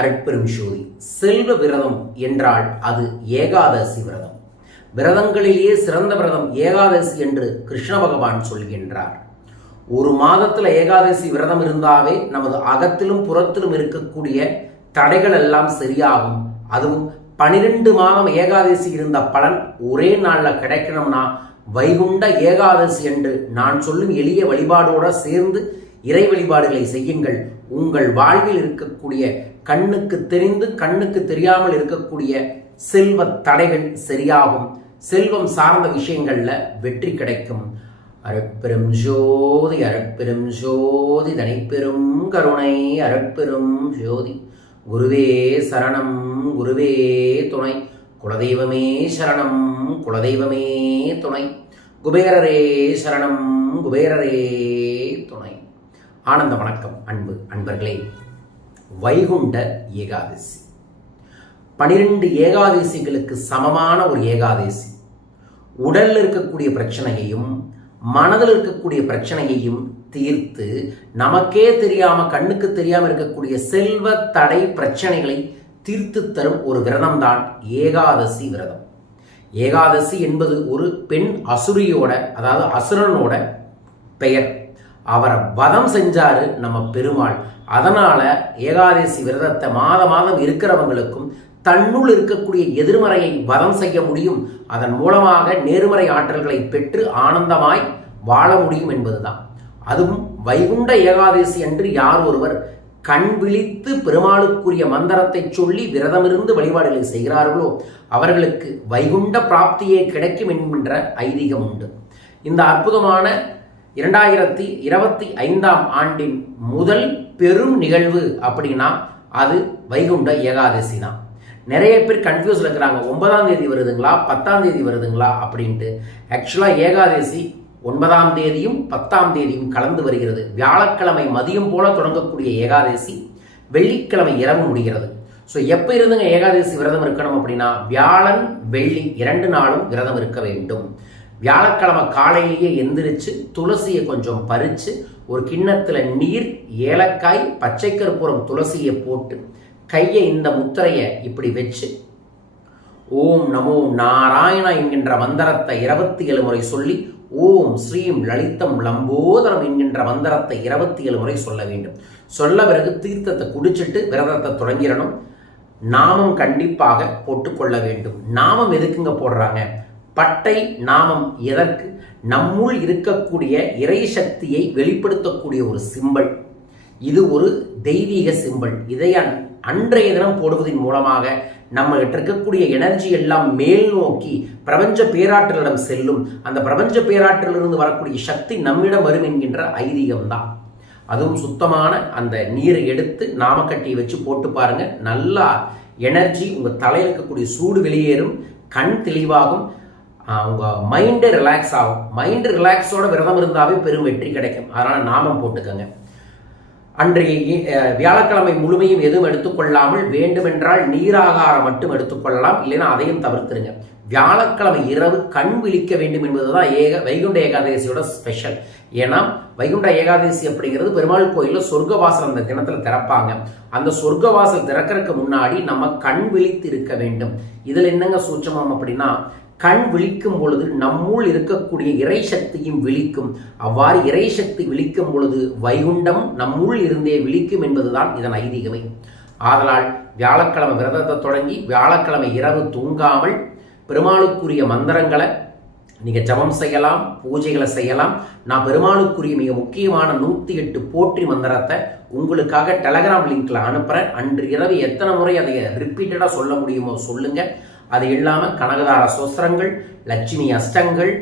அருட்பெரும் ஜோதி செல்வ விரதம் என்றால் அது ஏகாதசி விரதம். விரதங்களிலேயே சிறந்த விரதம் ஏகாதசி என்று கிருஷ்ண பகவான் சொல்கின்றார். ஒரு மாதத்தில் ஏகாதசி விரதம் இருந்தாவே நமது அகத்திலும் புறத்திலும் இருக்கக்கூடிய தடைகள் எல்லாம் சரியாகும். அதுவும் பனிரெண்டு மாதம் ஏகாதசி இருந்த பலன் ஒரே நாளில் கிடைக்கணும்னா வைகுண்ட ஏகாதசி என்று நான் சொல்லும் எளிய வழிபாடோட சேர்ந்து இறை வழிபாடுகளை செய்யுங்கள். உங்கள் வாழ்வில் இருக்கக்கூடிய கண்ணுக்கு தெரிந்து கண்ணுக்கு தெரியாமல் இருக்கக்கூடிய செல்வ தடைகள் சரியாகும். செல்வம் சார்ந்த விஷயங்கள்ல வெற்றி கிடைக்கும். அறப்பெரும் ஜோதி அறப்பெரும் ஜோதி தனிப்பெரும் கருணை அறப்பெரும் ஜோதி. குருவே சரணம் குருவே துணை. குலதெய்வமே சரணம் குலதெய்வமே துணை. குபேரரே சரணம் குபேரரே துணை. ஆனந்த வணக்கம் அன்பு அன்பர்களே. வைகுண்ட ஏகாதசி. பனிரெண்டு ஏகாதசிகளுக்கு சமமான ஒரு ஏகாதசி. உடலில் இருக்கக்கூடிய பிரச்சனையையும் மனதில் இருக்கக்கூடிய பிரச்சனையையும் தீர்த்து நமக்கே தெரியாம கண்ணுக்கு தெரியாம இருக்கக்கூடிய செல்வ தடை பிரச்சனைகளை தீர்த்து தரும் ஒரு விரதம் தான் ஏகாதசி விரதம். ஏகாதசி என்பது ஒரு பெண் அசுரியோட அதாவது அசுரனோட பெயர். அவரை வதம் செஞ்சாரு நம்ம பெருமாள். அதனால் ஏகாதசி விரதத்தை மாத மாதம் இருக்கிறவங்களுக்கும் தன்னுள் இருக்கக்கூடிய எதிர்மறையை வதம் செய்ய முடியும். அதன் மூலமாக நேர்மறை ஆற்றல்களை பெற்று ஆனந்தமாய் வாழ முடியும் என்பதுதான். அதுவும் வைகுண்ட ஏகாதசி என்று யார் ஒருவர் கண் விழித்து பெருமாளுக்குரிய மந்திரத்தை சொல்லி விரதமிருந்து வழிபாடுகளை செய்கிறார்களோ அவர்களுக்கு வைகுண்ட பிராப்தியே கிடைக்கும் என்கின்ற ஐதீகம் உண்டு. இந்த அற்புதமான இரண்டாயிரத்தி இருபத்தி ஐந்தாம் ஆண்டின் முதல் பெரும் நிகழ்வு அப்படின்னா அது வைகுண்ட ஏகாதசி தான் நிறைய பேர் கன்ஃபியூஸ்ல இருக்கிறாங்க. ஒன்பதாம் தேதி வருதுங்களா? பத்தாம் தேதி வருதுங்களா? அப்படின்ட்டு. ஆக்சுவலாக ஏகாதசி ஒன்பதாம் தேதியும் பத்தாம் தேதியும் கலந்து வருகிறது. வியாழக்கிழமை மதியம் போல தொடங்கக்கூடிய ஏகாதசி வெள்ளிக்கிழமை இரவு முடிகிறது. ஸோ எப்போ இருந்துங்க ஏகாதசி விரதம் இருக்கணும் அப்படின்னா வியாழன் வெள்ளி இரண்டு நாளும் விரதம் இருக்க வேண்டும். வியாழக்கிழமை காலையிலேயே எந்திரிச்சு துளசியை கொஞ்சம் பறித்து ஒரு கிண்ணத்தில் நீர் ஏலக்காய் பச்சை கற்பூரம் துளசியை போட்டு கையை இந்த முத்திரையை இப்படி வச்சு ஓம் நமோ நாராயணா என்கின்ற மந்திரத்தை இருபத்தி ஏழு முறை சொல்லி ஓம் ஸ்ரீம் லலிதம் லம்போதரம் என்கின்ற மந்திரத்தை இருபத்தி ஏழு முறை சொல்ல வேண்டும். சொல்ல பிறகு தீர்த்தத்தை குடிச்சிட்டு விரதத்தை தொடங்கிடணும். நாமம் கண்டிப்பாக போட்டுக்கொள்ள வேண்டும். நாமம் எதுக்குங்க போடுறாங்க? பட்டை நாமம் எதற்கு? நம்முள் இருக்கக்கூடிய இறை சக்தியை வெளிப்படுத்தக்கூடிய ஒரு சிம்பல். இது ஒரு தெய்வீக சிம்பல். இதை அன்றைய தினம் போடுவதன் மூலமாக நம்ம கிட்ட இருக்கக்கூடிய எனர்ஜி எல்லாம் மேல் நோக்கி பிரபஞ்ச பேராற்றலிடம் செல்லும். அந்த பிரபஞ்ச பேராற்றலிருந்து வரக்கூடிய சக்தி நம்மிடம் வரும் என்கின்ற ஐதீகம் தான் அதுவும் சுத்தமான அந்த நீரை எடுத்து நாமக்கட்டியை வச்சு போட்டு பாருங்க. நல்லா எனர்ஜி உங்கள் தலையில் இருக்கக்கூடிய சூடு வெளியேறும் கண் தெளிவாகும். உங்கள் மைண்டு ரிலாக்ஸ் ஆகும். மைண்டு ரிலாக்ஸோட விரதம் இருந்தாவே பெரும் வெற்றி கிடைக்கும். அதனால் நாமம் போட்டுக்கோங்க. அன்றைய வியாழக்கிழமை முழுமையும் எதுவும் எடுத்துக்கொள்ளாமல் வேண்டுமென்றால் நீராகாரம் மட்டும் எடுத்துக்கொள்ளலாம். இல்லைன்னா அதையும் தவிர்த்துருங்க. வியாழக்கிழமை இரவு கண் விழிக்க வேண்டும் என்பதுதான் ஏக வைகுண்ட ஏகாதசியோட ஸ்பெஷல் ஏன்னா வைகுண்ட ஏகாதசி அப்படிங்கிறது பெருமாள் கோயிலில் சொர்க்கவாசல் அந்த தினத்தில் திறப்பாங்க. அந்த சொர்க்கவாசல் திறக்கிறதுக்கு முன்னாடி நம்ம கண் விழித்து இருக்க வேண்டும். இதில் என்னங்க சூட்சமம் அப்படின்னா கண் விழிக்கும் பொழுது நம்முள் இருக்கக்கூடிய இறை சக்தியும் விழிக்கும். அவ்வாறு இறை சக்தி விழிக்கும் பொழுது வைகுண்டம் நம்முள் இருந்தே விழிக்கும் என்பதுதான் இதன் ஐதீகமே. ஆதலால் வியாழக்கிழமை விரதத்தை தொடங்கி வியாழக்கிழமை இரவு தூங்காமல் பெருமாளுக்குரிய மந்திரங்களை நீங்கள் ஜபம் செய்யலாம் பூஜைகளை செய்யலாம். நான் பெருமாளுக்குரிய மிக முக்கியமான நூற்றி எட்டு போற்றி மந்திரத்தை உங்களுக்காக டெலகிராம் லிங்கில் அனுப்புகிறேன் அன்று இரவு எத்தனை முறை அதை ரிப்பீட்டடாக சொல்ல முடியுமோ சொல்லுங்கள் அது இல்லாமல் கனகதார சோஸ்திரங்கள் லட்சுமி அஷ்டங்கள்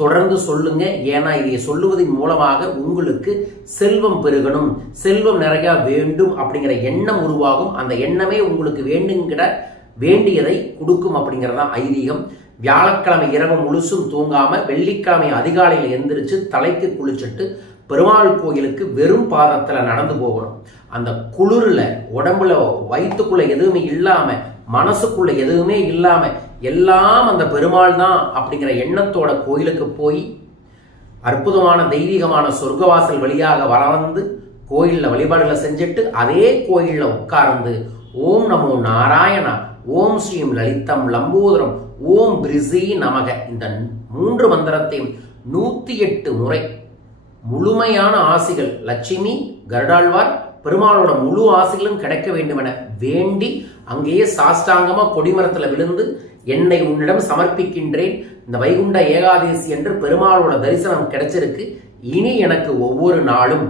தொடர்ந்து சொல்லுங்க. ஏன்னா இதை சொல்லுவதன் மூலமாக உங்களுக்கு செல்வம் பெருகணும். செல்வம் நிறையா வேண்டும் அப்படிங்கிற எண்ணம் உருவாகும். அந்த எண்ணமே உங்களுக்கு வேண்டுங்கிற வேண்டியதை கொடுக்கும் அப்படிங்கிறதான் ஐதீகம். வியாழக்கிழமை இரவு முழுசும் தூங்காம வெள்ளிக்கிழமை அதிகாலையில் எந்திரிச்சு தலைக்கு குளிச்சுட்டு பெருமாள் கோயிலுக்கு வெறும் பாதத்தில் நடந்து போகணும். அந்த குளிரில் உடம்புல வயிற்றுக்குள்ள எதுவுமே இல்லாமல் மனசுக்குள்ள எதுவுமே இல்லாம எல்லாம் அந்த பெருமாள் தான் அப்படிங்கிற எண்ணத்தோட கோயிலுக்கு போய் அற்புதமான தெய்வீகமான சொர்க்கவாசல் வழியாக வளர்ந்து கோயிலில் வழிபாடுகளை செஞ்சுட்டு அதே கோயிலில் உட்கார்ந்து ஓம் நமோ நாராயணா ஓம் ஸ்ரீம் லலிதம் லம்பூதரம் ஓம் பிரிசி நமக இந்த மூன்று மந்திரத்தையும் நூற்றி எட்டு முறை முழுமையான ஆசிகள் லட்சுமி கருடாழ்வார் பெருமாளோட முழு ஆசைகளும் கிடைக்க வேண்டுமென வேண்டி அங்கேயே சாஷ்டாங்கமாக கொடிமரத்தில் விழுந்து என்னை உன்னிடம் சமர்ப்பிக்கின்றேன். இந்த வைகுண்ட ஏகாதேசி என்று பெருமாளோட தரிசனம் கிடைச்சிருக்கு. இனி எனக்கு ஒவ்வொரு நாளும்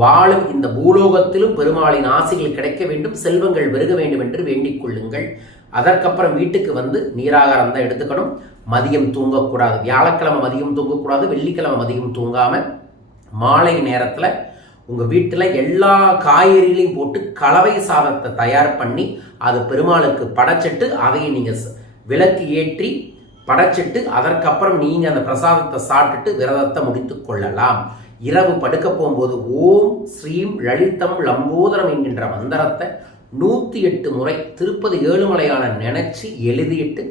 வாழும் இந்த பூலோகத்திலும் பெருமாளின் ஆசைகள் கிடைக்க வேண்டும் செல்வங்கள் பெருக வேண்டும் என்று வேண்டிக் கொள்ளுங்கள். அதற்கப்புறம் வீட்டுக்கு வந்து நீராகாரம் தான் எடுத்துக்கணும். மதியம் தூங்கக்கூடாது. வியாழக்கிழமை மதியம் தூங்கக்கூடாது. வெள்ளிக்கிழமை மதியம் தூங்காமல் மாலை நேரத்தில் உங்கள் வீட்டில் எல்லா காய்கறிகளையும் போட்டு கலவை சாதத்தை தயார் பண்ணி அது பெருமாளுக்கு படைச்சிட்டு அதை நீங்கள் விளக்கு ஏற்றி படைச்சிட்டு அதற்கப்புறம் நீங்கள் அந்த பிரசாதத்தை சாப்பிட்டுட்டு விரதத்தை முடித்து கொள்ளலாம். இரவு படுக்க போகும்போது ஓம் ஸ்ரீம் லலிதம் லம்போதரம் என்கின்ற மந்திரத்தை நூற்றி எட்டு முறை திருப்பதி ஏழுமலையான நினைச்சு எழுதிட்டு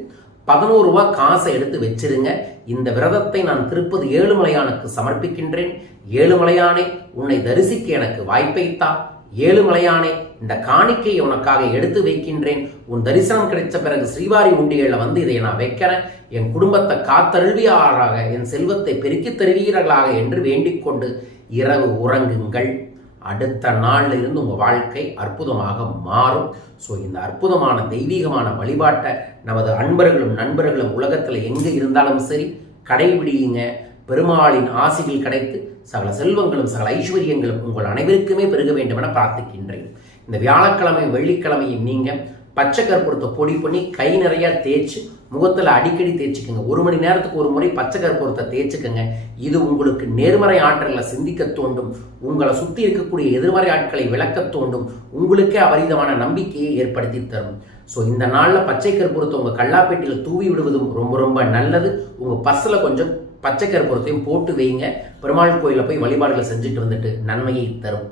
பதினோரு ரூபா காசை எடுத்து வச்சிருங்க. இந்த விரதத்தை நான் திருப்பதி ஏழுமலையானுக்கு சமர்ப்பிக்கின்றேன். ஏழுமலையானே உன்னை தரிசிக்க எனக்கு வாய்ப்பை தா ஏழுமலையானே இந்த காணிக்கையை உனக்காக எடுத்து வைக்கின்றேன். உன் தரிசனம் கிடைச்ச பிறகு ஸ்ரீவாரி உண்டிகளில் வந்து இதை நான் வைக்கிறேன். என் குடும்பத்தை காத்தருள்வியாளராக என் செல்வத்தை பெருக்கித் தருவீர்களாக என்று வேண்டிக் கொண்டு இரவு உறங்குங்கள். அடுத்த நாளில் இருந்து உங்கள் வாழ்க்கை அற்புதமாக மாறும். ஸோ இந்த அற்புதமான தெய்வீகமான வழிபாட்டை நமது அன்பர்களும் நண்பர்களும் உலகத்தில் எங்கே இருந்தாலும் சரி கடைபிடியுங்க. பெருமாளின் ஆசிகள் கிடைத்து சகல செல்வங்களும் சகல ஐஸ்வர்யங்களும் உங்கள் அனைவருக்குமே பெருக வேண்டும் என பிரார்த்திக்கின்றேன். இந்த வியாழக்கிழமை வெள்ளிக்கிழமையும் நீங்கள் பச்சை கற்பூரத்தை பொடி பண்ணி கை நிறையா தேய்ச்சி முகத்தில் அடிக்கடி தேய்ச்சிக்கோங்க. ஒரு மணி நேரத்துக்கு ஒரு முறை பச்சை கற்பூரத்தை தேய்ச்சிக்கோங்க. இது உங்களுக்கு நேர்மறை ஆற்றலை சிந்திக்க தோண்டும். உங்களை சுற்றி இருக்கக்கூடிய எதிர்மறை ஆட்களை விளக்க தோண்டும். உங்களுக்கே அபரிதமான நம்பிக்கையை ஏற்படுத்தி தரும். ஸோ இந்த நாளில் பச்சை கற்பூரத்தை உங்கள் கல்லாப்பேட்டியில் தூவி விடுவதும் ரொம்ப ரொம்ப நல்லது. உங்கள் பஸ்ஸில் கொஞ்சம் பச்சை கற்பூரத்தையும் போட்டு வைங்க. பெருமாள் கோயிலில் போய் வழிபாடுகளை செஞ்சுட்டு வந்துட்டு நன்மையை தரும்.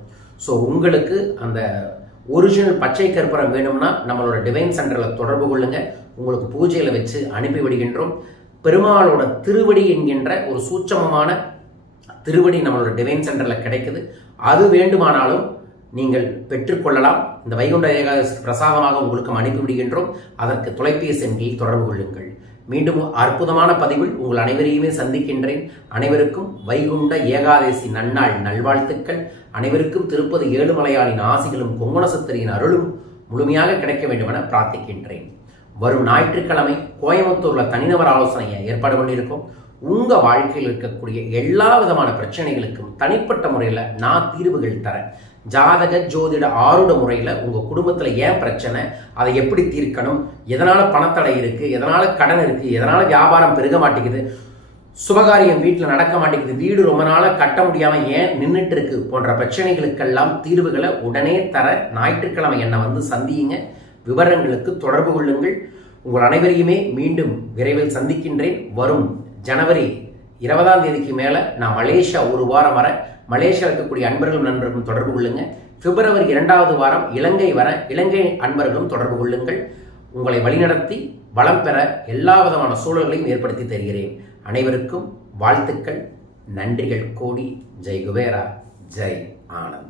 ஸோ உங்களுக்கு அந்த ஒரிஜினல் பச்சை கற்பூரம் வேணும்னா நம்மளோட டிவைன் சென்டரில் தொடர்பு கொள்ளுங்க. உங்களுக்கு பூஜையில் வச்சு அனுப்பி விடுகின்றோம். பெருமாளோட திருவடி என்கின்ற ஒரு சூட்சமமான திருவடி நம்மளோட டிவைன் சென்டரில் கிடைக்குது. அது வேண்டுமானாலும் நீங்கள் பெற்றுக்கொள்ளலாம். இந்த வைகுண்ட ஏகாதசி பிரசாதமாக உங்களுக்கு அனுப்பி விடுகின்றோம். அதற்கு தொலைபேசி எண்களில் தொடர்பு கொள்ளுங்கள். மீண்டும் அற்புதமான பதிவில் உங்கள் அனைவரையுமே சந்திக்கின்றேன். அனைவருக்கும் வைகுண்ட ஏகாதசி நன்னாள் நல்வாழ்த்துக்கள். அனைவருக்கும் திருப்பதி ஏழுமலையாளின் ஆசிகளும் கொங்குணசத்திரியின் அருளும் முழுமையாக கிடைக்க வேண்டும் என பிரார்த்திக்கின்றேன். வரும் ஞாயிற்றுக்கிழமை கோயம்புத்தூரில் தனிநபர் ஆலோசனையை ஏற்பாடு பண்ணியிருக்கோம். உங்கள் வாழ்க்கையில் இருக்கக்கூடிய எல்லா விதமான பிரச்சனைகளுக்கும் தனிப்பட்ட முறையில் நான் தீர்வுகள் தரேன். ஜாதக ஜோதிட ஆருட முறையில் உங்கள் குடும்பத்தில் ஏன் பிரச்சனை? அதை எப்படி தீர்க்கணும்? எதனால் பணத்தடை இருக்குது எதனால் கடன் இருக்குது எதனால் வியாபாரம் பெருக மாட்டேங்குது? சுபகாரியம் வீட்டில் நடக்க மாட்டேங்குது. வீடு ரொம்ப நாளாக கட்ட முடியாமல் ஏன் நின்றுட்டு இருக்கு? போன்ற பிரச்சனைகளுக்கெல்லாம் தீர்வுகளை உடனே தர ஞாயிற்றுக்கிழமை என்னை வந்து சந்தியுங்க. விவரங்களுக்கு தொடர்பு கொள்ளுங்கள். உங்கள் அனைவரையுமே மீண்டும் விரைவில் சந்திக்கின்றேன். வரும் ஜனவரி இருபதாம் தேதிக்கு மேலே நான் மலேசியா ஒரு வாரம் வர மலேசியா இருக்கக்கூடிய அன்பர்களும் நண்பர்களும் தொடர்பு கொள்ளுங்கள் பிப்ரவரி இரண்டாவது வாரம் இலங்கை வர இலங்கை அன்பர்களும் தொடர்பு கொள்ளுங்கள். உங்களை வழிநடத்தி வளம் பெற எல்லா விதமான சூழல்களையும் ஏற்படுத்தி தருகிறேன். அனைவருக்கும் வாழ்த்துக்கள் நன்றிகள் கோடி. ஜெய் குபேரா. ஜெய் ஆனந்த்.